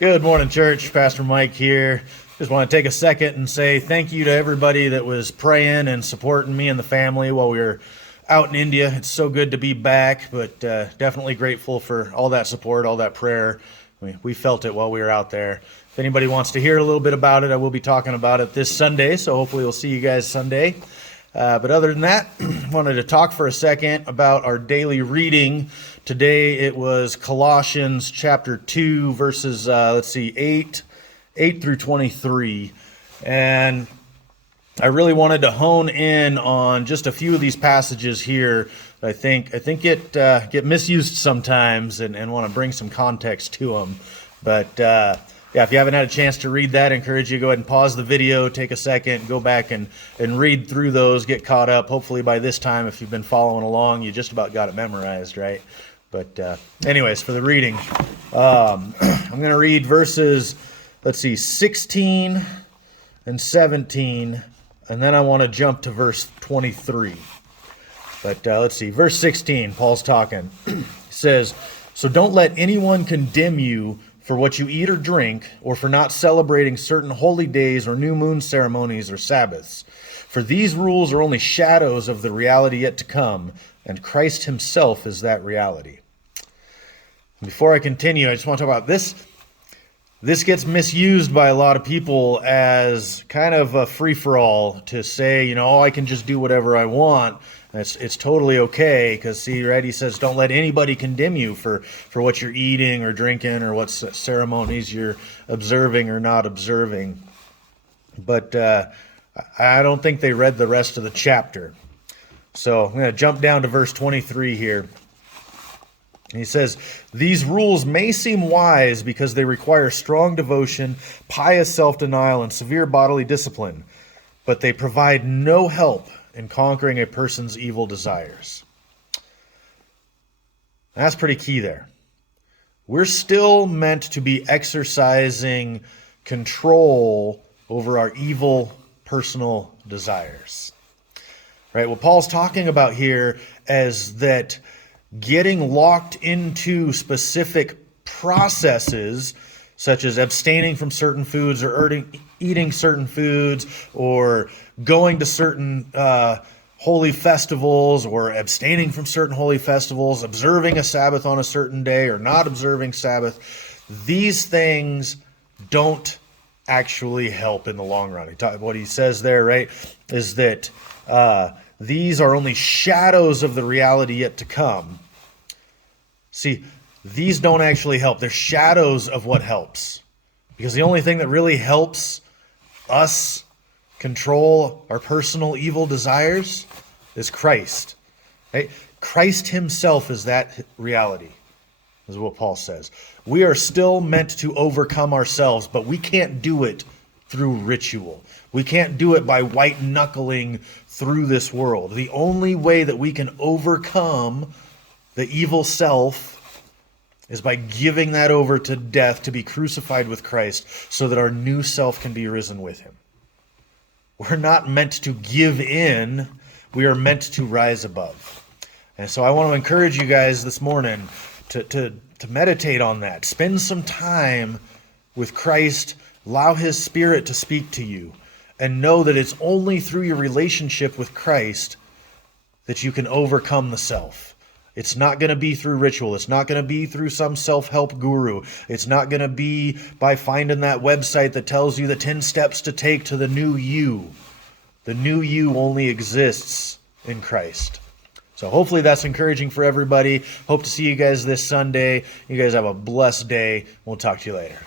Good morning, church. Pastor Mike here. Just want to take a second and say thank you to everybody that was praying and supporting me and the family while we were out in India. It's so good to be back, but definitely grateful for all that support, all that prayer. We felt it while we were out there. If anybody wants to hear a little bit about it, I will be talking about it this Sunday, so hopefully we'll see you guys Sunday. But other than that, wanted to talk for a second about our daily reading. Today it was Colossians chapter 2, verses, 8 through 23. And I really wanted to hone in on just a few of these passages here. I think get misused sometimes and want to bring some context to them. But if you haven't had a chance to read that, I encourage you to go ahead and pause the video, take a second, go back and read through those, get caught up. Hopefully by this time, if you've been following along, you just about got it memorized, right? But anyways, for the reading, I'm going to read verses, 16 and 17, and then I want to jump to verse 23. But verse 16, Paul's talking. He says, "So don't let anyone condemn you for what you eat or drink, or for not celebrating certain holy days or new moon ceremonies or Sabbaths. For these rules are only shadows of the reality yet to come, and Christ himself is that reality." Before I continue, I just want to talk about this. This gets misused by a lot of people as kind of a free-for-all to say, I can just do whatever I want. It's totally okay, because see, right, he says, don't let anybody condemn you for what you're eating or drinking or what ceremonies you're observing or not observing. But I don't think they read the rest of the chapter. So I'm going to jump down to verse 23 here. He says, "These rules may seem wise because they require strong devotion, pious self-denial, and severe bodily discipline, but they provide no help in conquering a person's evil desires." That's pretty key there. We're still meant to be exercising control over our evil personal desires. Right? What Paul's talking about here is that getting locked into specific processes, such as abstaining from certain foods or eating certain foods, or going to certain holy festivals, or abstaining from certain holy festivals, observing a Sabbath on a certain day or not observing Sabbath, these things don't actually help in the long run. What he says there, right, is that these are only shadows of the reality yet to come. See, these don't actually help. They're shadows of what helps. Because the only thing that really helps us control our personal evil desires is Christ. Right? Christ himself is that reality, is what Paul says. We are still meant to overcome ourselves, but we can't do it through ritual. We can't do it by white-knuckling through this world. The only way that we can overcome the evil self is by giving that over to death, to be crucified with Christ, so that our new self can be risen with him. We're not meant to give in. We are meant to rise above. And so I want to encourage you guys this morning to meditate on that. Spend some time with Christ. Allow his Spirit to speak to you. And know that it's only through your relationship with Christ that you can overcome the self. It's not going to be through ritual. It's not going to be through some self-help guru. It's not going to be by finding that website that tells you the 10 steps to take to the new you. The new you only exists in Christ. So hopefully that's encouraging for everybody. Hope to see you guys this Sunday. You guys have a blessed day. We'll talk to you later.